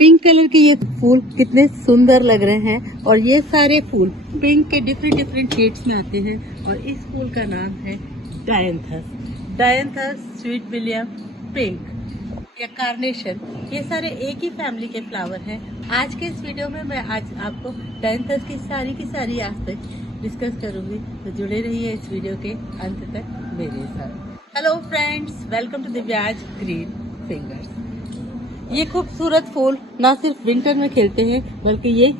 Pink colour के ये फूल कितने सुंदर लग रहे हैं और ये सारे फूल पिंक के डिफरेंट शेड्स में आते हैं और इस फूल का नाम है डायंथस स्वीट विलियम पिंक या कार्नेशन। ये सारे एक ही फैमिली के फ्लावर हैं। आज के इस वीडियो में मैं आज आपको डायंथस की सारी एस्पेक्ट डिस्कस करूंगी, तो जुड़े रहिए इस वीडियो के अंत तक मेरे साथ। Hello friends, welcome to Divya's green fingers. ये खूबसूरत फूल ना सिर्फ विंटर में खिलते हैं बल्कि ये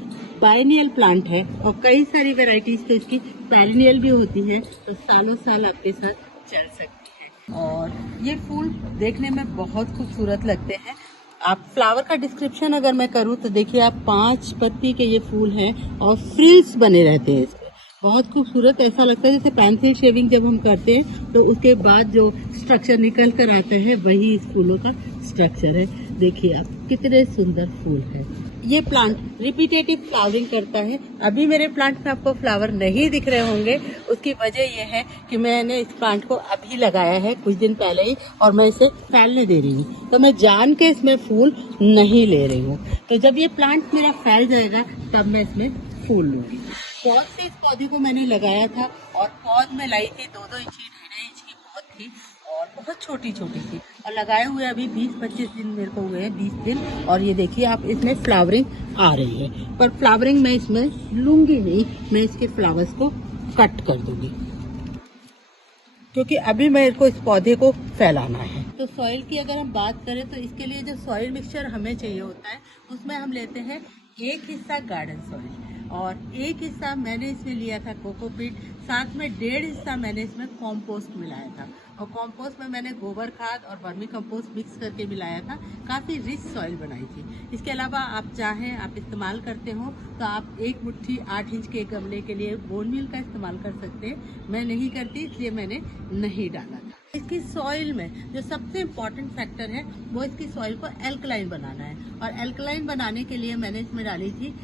बायनियल प्लांट है और कई सारी वैरायटीज तो इसकी पेरिनियल भी होती है, तो सालों साल आपके साथ चल सकती है। और ये फूल देखने में बहुत खूबसूरत लगते हैं। आप फ्लावर का डिस्क्रिप्शन अगर मैं करूँ तो देखिए, आप 5 पत्ती के ये फूल हैं और फ्रिल्स बने रहते हैं इसमें। बहुत खूबसूरत, ऐसा लगता है जैसे पेंसिल शेविंग जब हम करते हैं तो उसके बाद जो स्ट्रक्चर निकल कर आता है वही इस फूलों का स्ट्रक्चर है। देखिए आप, कितने सुंदर फूल है। ये प्लांट रिपीटेटिव फ्लावरिंग करता है। अभी मेरे प्लांट में आपको फ्लावर नहीं दिख रहे होंगे, उसकी वजह यह है कि मैंने इस प्लांट को अभी लगाया है कुछ दिन पहले ही और मैं इसे फैलने दे रही हूँ, तो मैं जान के इसमें फूल नहीं ले रही हूँ। तो जब ये प्लांट मेरा फैल जाएगा तब मैं इसमें फूल लूंगी। पौध से इस पौधे को मैंने लगाया था और पौध में लाई थी 2-2 इंच की 2.5 इंच की पौध थी और बहुत छोटी थी और लगाए हुए अभी 20-25 दिन मेरे को हुए हैं, 20 दिन। और ये देखिए आप, इसमें फ्लावरिंग आ रही है, पर फ्लावरिंग मैं इसमें लूंगी नहीं, मैं इसके फ्लावर्स को कट कर दूंगी क्योंकि अभी मेरे को इस पौधे को फैलाना है। तो सॉइल की अगर हम बात करें तो इसके लिए जो सॉइल मिक्सचर हमें चाहिए होता है उसमें हम लेते हैं 1 हिस्सा गार्डन सॉइल और 1 हिस्सा मैंने इसमें लिया था कोकोपीट, साथ में 1.5 हिस्सा मैंने इसमें कॉम्पोस्ट मिलाया था और कॉम्पोस्ट में मैंने गोबर खाद और वर्मी कंपोस्ट मिक्स करके मिलाया था। काफ़ी रिच सॉइल बनाई थी। इसके अलावा आप चाहें, आप इस्तेमाल करते हो तो आप 1 मुट्ठी 8 इंच के गमले के लिए बोन मील का इस्तेमाल कर सकते हैं। मैं नहीं करती इसलिए मैंने नहीं डाला था। इसकी सॉइल में जो सबसे इम्पॉर्टेंट फैक्टर है वो इसकी सॉइल को एल्कलाइन बनाना है और एल्कलाइन बनाने के लिए मैंने इसमें डाली थी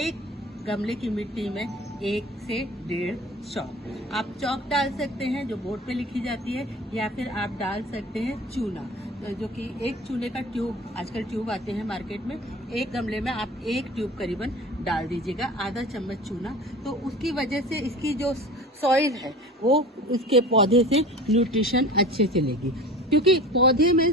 1 गमले की मिट्टी में 1 से 1.5 चौक। आप चौक डाल सकते हैं जो बोर्ड पे लिखी जाती है, या फिर आप डाल सकते हैं चूना, जो कि 1 चूने का ट्यूब, आजकल ट्यूब आते हैं मार्केट में, 1 गमले में आप 1 ट्यूब करीबन डाल दीजिएगा, आधा चम्मच चूना। तो उसकी वजह से इसकी जो सॉइल है वो उसके पौधे से न्यूट्रिशन अच्छे से लेगी, क्योंकि पौधे में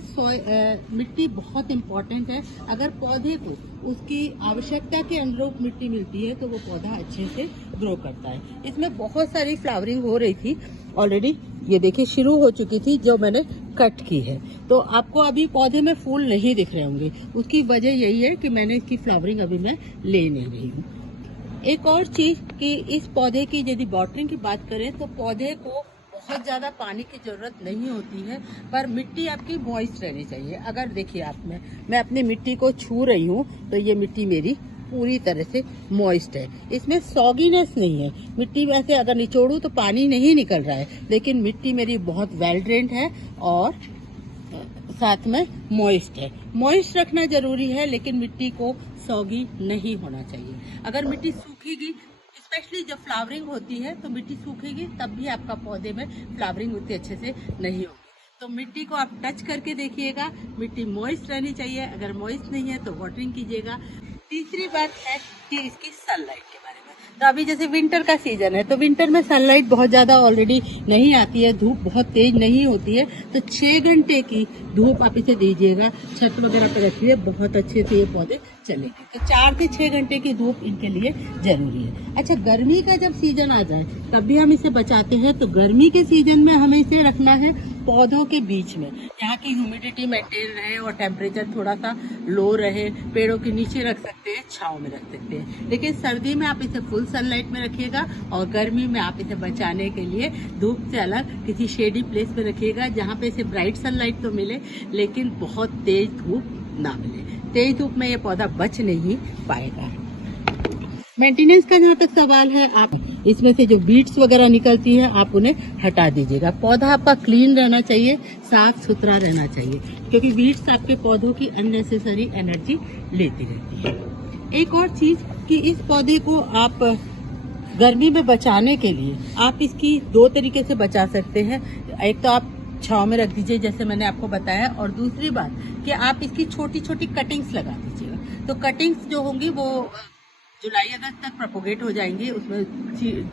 मिट्टी बहुत इम्पोर्टेंट है। अगर पौधे को उसकी आवश्यकता के अनुरूप मिट्टी मिलती है तो वो पौधा अच्छे से ग्रो करता है। इसमें बहुत सारी फ्लावरिंग हो रही थी ऑलरेडी, ये देखिए शुरू हो चुकी थी जो मैंने कट की है। तो आपको अभी पौधे में फूल नहीं दिख रहे होंगे, उसकी वजह यही है कि मैंने इसकी फ्लावरिंग अभी मैं ले नहीं रही हूँ। एक और चीज कि इस पौधे की यदि वाटरिंग की बात करें तो पौधे को बहुत ज़्यादा पानी की ज़रूरत नहीं होती है, पर मिट्टी आपकी मॉइस्ट रहनी चाहिए। अगर देखिए आप, मैं अपनी मिट्टी को छू रही हूँ तो ये मिट्टी मेरी पूरी तरह से मॉइस्ट है, इसमें सॉगीनेस नहीं है। मिट्टी वैसे अगर निचोड़ूँ तो पानी नहीं निकल रहा है, लेकिन मिट्टी मेरी बहुत वेल ड्रेन्ड है और साथ में मॉइस्ट है। मॉइस्ट रखना जरूरी है, लेकिन मिट्टी को सॉगी नहीं होना चाहिए। अगर मिट्टी सूखेगी, स्पेशली जब फ्लावरिंग होती है तो मिट्टी सूखेगी, तब भी आपका पौधे में फ्लावरिंग उतनी अच्छे से नहीं होगी। तो मिट्टी को आप टच करके देखिएगा, मिट्टी मॉइस्ट रहनी चाहिए। अगर मॉइस्ट नहीं है तो वाटरिंग कीजिएगा। तीसरी बात है कि इसकी सनलाइट के बारे में। तो अभी जैसे विंटर का सीजन है तो विंटर में सनलाइट बहुत ज्यादा ऑलरेडी नहीं आती है, धूप बहुत तेज नहीं होती है, तो 6 घंटे की धूप आप इसे दीजिएगा, छत वगैरह पे रखिए, बहुत अच्छे से ये पौधे चलेंगे। तो 4 से 6 घंटे की धूप इनके लिए जरूरी है। अच्छा, गर्मी का जब सीजन आ जाए तब भी हम इसे बचाते हैं, तो गर्मी के सीजन में हमें इसे रखना है पौधों के बीच में, यहाँ की ह्यूमिडिटी मेंटेन रहे और टेम्परेचर थोड़ा सा लो रहे। पेड़ों के नीचे रख सकते हैं, छांव में रख सकते हैं, लेकिन सर्दी में आप इसे फुल सनलाइट में रखिएगा और गर्मी में आप इसे बचाने के लिए धूप से अलग किसी शेडी प्लेस पे रखिएगा, जहाँ पे इसे ब्राइट सनलाइट तो मिले लेकिन बहुत तेज धूप ना मिले। तेज धूप में ये पौधा बच नहीं पाएगा। मेंटेनेंस का जहाँ तक सवाल है, आप इसमें से जो बीट्स वगैरह निकलती है आप उन्हें हटा दीजिएगा। पौधा आपका क्लीन रहना चाहिए, साफ सुथरा रहना चाहिए, क्योंकि बीट्स आपके पौधों की अननेसेसरी एनर्जी लेती रहती है। एक और चीज कि इस पौधे को आप गर्मी में बचाने के लिए आप इसकी 2 तरीके से बचा सकते हैं। एक तो आप छांव में रख दीजिए जैसे मैंने आपको बताया, और दूसरी बात कि आप इसकी छोटी छोटी कटिंग्स लगा दीजिएगा। तो कटिंग्स जो होंगी वो जुलाई अगस्त तक प्रोपोगेट हो जाएंगी, उसमें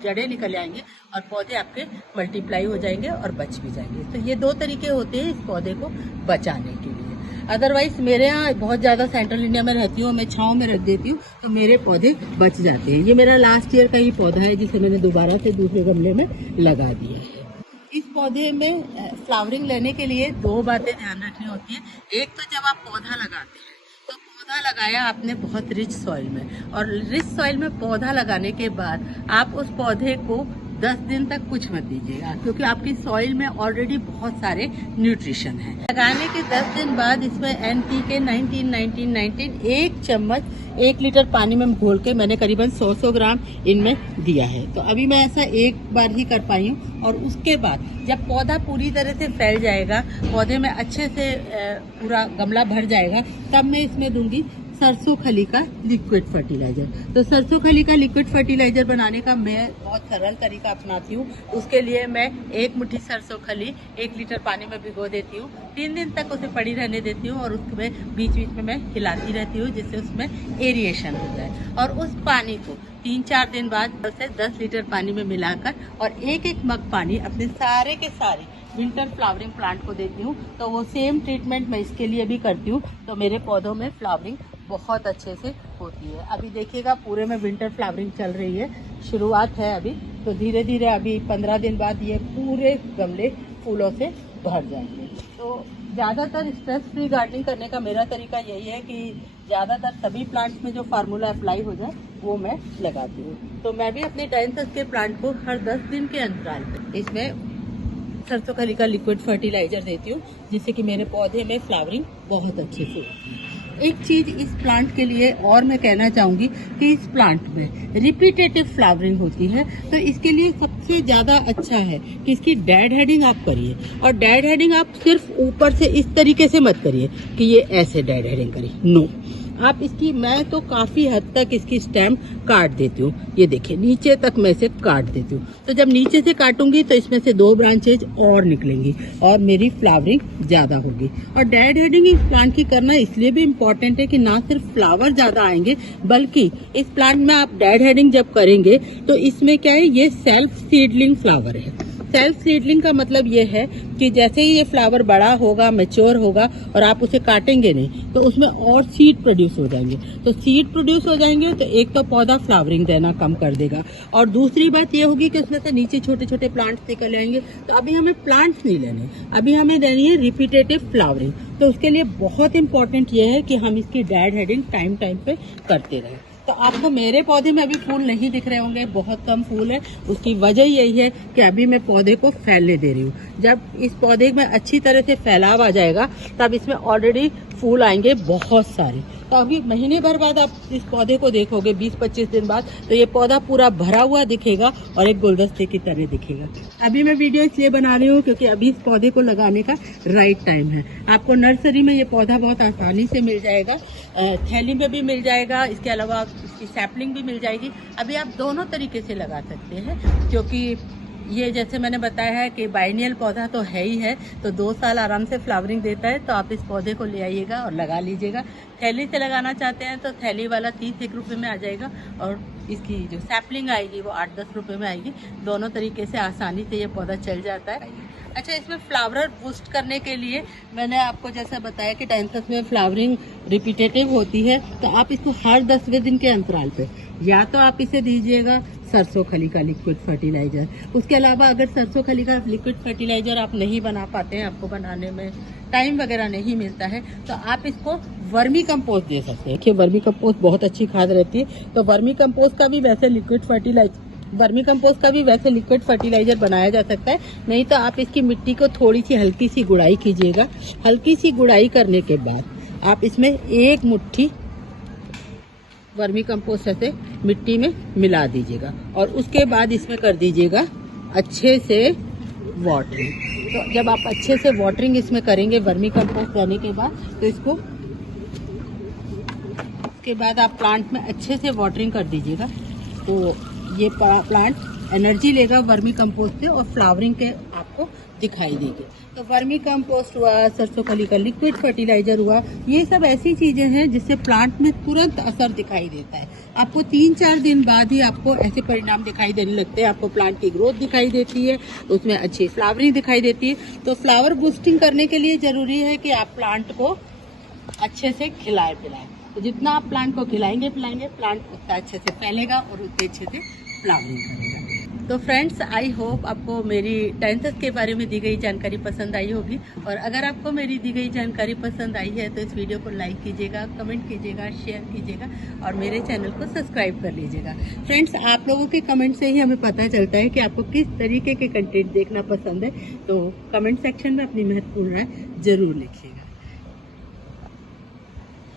जड़ें निकल आएंगे और पौधे आपके मल्टीप्लाई हो जाएंगे और बच भी जाएंगे। तो ये 2 तरीके होते हैं इस पौधे को बचाने के लिए। अदरवाइज मेरे यहाँ बहुत ज़्यादा सेंट्रल इंडिया में रहती हूँ, मैं छाँव में रख देती हूँ तो मेरे पौधे बच जाते हैं। ये मेरा लास्ट ईयर का ही पौधा है जिसे मैंने दोबारा से दूसरे गमले में लगा दिया है। इस पौधे में फ्लावरिंग लेने के लिए 2 बातें ध्यान रखनी होती है। एक तो जब आप पौधा लगाते हैं तो पौधा लगाया आपने बहुत रिच सॉइल में, और रिच सॉइल में पौधा लगाने के बाद आप उस पौधे को 10 दिन तक कुछ मत दीजिएगा, क्योंकि आपकी सॉइल में ऑलरेडी बहुत सारे न्यूट्रिशन है। लगाने के 10 दिन बाद इसमें NPK 19-19-19 1 चम्मच 1 लीटर पानी में घोल के मैंने करीबन 100 ग्राम इनमें दिया है। तो अभी मैं ऐसा एक बार ही कर पाई हूँ, और उसके बाद जब पौधा पूरी तरह से फैल जाएगा, पौधे में अच्छे से पूरा गमला भर जाएगा, तब मैं इसमें दूंगी सरसों खली का लिक्विड फर्टिलाइजर। तो सरसों खली का लिक्विड फर्टिलाइजर बनाने का मैं बहुत सरल तरीका अपनाती हूँ। उसके लिए मैं 1 मुट्ठी सरसों खली 1 लीटर पानी में भिगो देती हूँ, 3 दिन तक उसे पड़ी रहने देती हूँ, और उसमें बीच बीच में मैं हिलाती रहती हूँ जिससे उसमें एरिएशन हो जाए। और उस पानी को 3-4 दिन बाद उसे 10 लीटर पानी में मिलाकर और 1-1 मग पानी अपने सारे के सारे विंटर फ्लावरिंग प्लांट को देती हूँ। तो वो सेम ट्रीटमेंट मैं इसके लिए भी करती हूँ, तो मेरे पौधों में फ्लावरिंग बहुत अच्छे से होती है। अभी देखिएगा पूरे में विंटर फ्लावरिंग चल रही है, शुरुआत है अभी, तो धीरे धीरे अभी 15 दिन बाद ये पूरे गमले फूलों से भर जाएंगे। तो ज़्यादातर स्ट्रेस फ्री गार्डनिंग करने का मेरा तरीका यही है कि ज़्यादातर सभी प्लांट्स में जो फार्मूला अप्लाई हो जाए वो मैं लगाती हूँ। तो मैं भी अपने डायंथस के प्लांट को हर 10 दिन के अंतराल पे इसमें सरसों खली का लिक्विड फर्टिलाइजर देती हूँ, जिससे कि मेरे पौधे में फ्लावरिंग बहुत अच्छे से होती है। एक चीज इस प्लांट के लिए और मैं कहना चाहूंगी कि इस प्लांट में रिपीटेटिव फ्लावरिंग होती है, तो इसके लिए सबसे ज्यादा अच्छा है कि इसकी डेड हेडिंग आप करिए। और डेड हेडिंग आप सिर्फ ऊपर से इस तरीके से मत करिए कि ये ऐसे डेड हेडिंग करिए, नो। आप इसकी, मैं तो काफी हद तक इसकी स्टेम काट देती हूँ। ये देखिए नीचे तक मैं इसे काट देती हूँ। तो जब नीचे से काटूंगी तो इसमें से 2 ब्रांचेज और निकलेंगी और मेरी फ्लावरिंग ज्यादा होगी। और डेड हेडिंग इस प्लांट की करना इसलिए भी इम्पोर्टेंट है कि ना सिर्फ फ्लावर ज्यादा आएंगे, बल्कि इस प्लांट में आप डेड हेडिंग जब करेंगे तो इसमें क्या है, ये सेल्फ सीडलिंग फ्लावर है। सेल्फ सीडलिंग का मतलब ये है कि जैसे ही ये फ्लावर बड़ा होगा, मैच्योर होगा और आप उसे काटेंगे नहीं, तो उसमें और सीड प्रोड्यूस हो जाएंगे। तो सीड प्रोड्यूस हो जाएंगे तो एक तो पौधा फ्लावरिंग देना कम कर देगा, और दूसरी बात ये होगी कि उसमें से नीचे छोटे छोटे प्लांट्स निकल आएंगे। तो अभी हमें प्लांट्स नहीं लेने, अभी हमें लेनी है रिपीटेटिव फ्लावरिंग। तो उसके लिए बहुत इंपॉर्टेंट ये है कि हम इसकी डेड हेडिंग टाइम टाइम पे करते रहें। तो आपको मेरे पौधे में अभी फूल नहीं दिख रहे होंगे, बहुत कम फूल है। उसकी वजह यही है कि अभी मैं पौधे को फैलने दे रही हूँ। जब इस पौधे में अच्छी तरह से फैलाव आ जाएगा तब इसमें ऑलरेडी फूल आएंगे बहुत सारे। तो अभी महीने भर बाद आप इस पौधे को देखोगे, 20-25 दिन बाद, तो ये पौधा पूरा भरा हुआ दिखेगा और एक गुलदस्ते की तरह दिखेगा। अभी मैं वीडियो इसलिए बना रही हूँ क्योंकि अभी इस पौधे को लगाने का राइट टाइम है। आपको नर्सरी में ये पौधा बहुत आसानी से मिल जाएगा, थैली में भी मिल जाएगा, इसके अलावा इसकी सैपलिंग भी मिल जाएगी। अभी आप दोनों तरीके से लगा सकते हैं, क्योंकि ये जैसे मैंने बताया है कि बाइनियल पौधा तो है ही है, तो 2 साल आराम से फ्लावरिंग देता है। तो आप इस पौधे को ले आइएगा और लगा लीजिएगा। थैली से लगाना चाहते हैं तो थैली वाला 30-1 रुपये में आ जाएगा, और इसकी जो सैपलिंग आएगी वो 8-10 रुपये में आएगी। दोनों तरीके से आसानी से ये पौधा चल जाता है। अच्छा, इसमें फ्लावर बूस्ट करने के लिए मैंने आपको जैसा बताया कि डायंथस में फ्लावरिंग रिपीटेटिव होती है, तो आप इसको हर 10वें दिन के अंतराल पे या तो आप इसे दीजिएगा सरसों खली का लिक्विड फर्टिलाइजर। उसके अलावा अगर सरसों खली का लिक्विड फर्टिलाइजर आप नहीं बना पाते हैं, आपको बनाने में टाइम वगैरह नहीं मिलता है, तो आप इसको वर्मी कंपोस्ट दे सकते हैं। देखिए वर्मी कंपोस्ट बहुत अच्छी खाद रहती है, तो वर्मी कंपोस्ट का भी वैसे लिक्विड फर्टिलाइजर बनाया जा सकता है। नहीं तो आप इसकी मिट्टी को थोड़ी सी हल्की सी गुड़ाई कीजिएगा। हल्की सी गुड़ाई करने के बाद आप इसमें 1 मुट्ठी वर्मी कंपोस्ट ऐसे मिट्टी में मिला दीजिएगा, और उसके बाद इसमें कर दीजिएगा अच्छे से वाटरिंग। तो जब आप अच्छे से वाटरिंग इसमें करेंगे वर्मी कंपोस्ट देने के बाद, तो उसके बाद आप प्लांट में अच्छे से वाटरिंग कर दीजिएगा। तो ये प्लांट एनर्जी लेगा वर्मी कंपोस्ट से और फ्लावरिंग के आपको दिखाई देगी। तो वर्मी कंपोस्ट हुआ, सरसों खली का लिक्विड फर्टिलाइजर हुआ, ये सब ऐसी चीजें हैं जिससे प्लांट में तुरंत असर दिखाई देता है। आपको 3-4 दिन बाद ही आपको ऐसे परिणाम दिखाई देने लगते हैं। आपको प्लांट की ग्रोथ दिखाई देती है, उसमें अच्छी फ्लावरिंग दिखाई देती है। तो फ्लावर बूस्टिंग करने के लिए जरूरी है कि आप प्लांट को अच्छे से खिलाए पिलाएं। तो जितना आप प्लांट को खिलाएंगे पिलाएंगे, प्लांट उतना अच्छे से फैलेगा और उतने अच्छे से फ्लावरिंग करेगा। तो फ्रेंड्स, आई होप आपको मेरी टेंथस के बारे में दी गई जानकारी पसंद आई होगी। और अगर आपको मेरी दी गई जानकारी पसंद आई है तो इस वीडियो को लाइक कीजिएगा, कमेंट कीजिएगा, शेयर कीजिएगा और मेरे चैनल को सब्सक्राइब कर लीजिएगा। फ्रेंड्स, आप लोगों के कमेंट से ही हमें पता चलता है कि आपको किस तरीके के कंटेंट देखना पसंद है। तो कमेंट सेक्शन में अपनी महत्वपूर्ण राय जरूर लिखिएगा।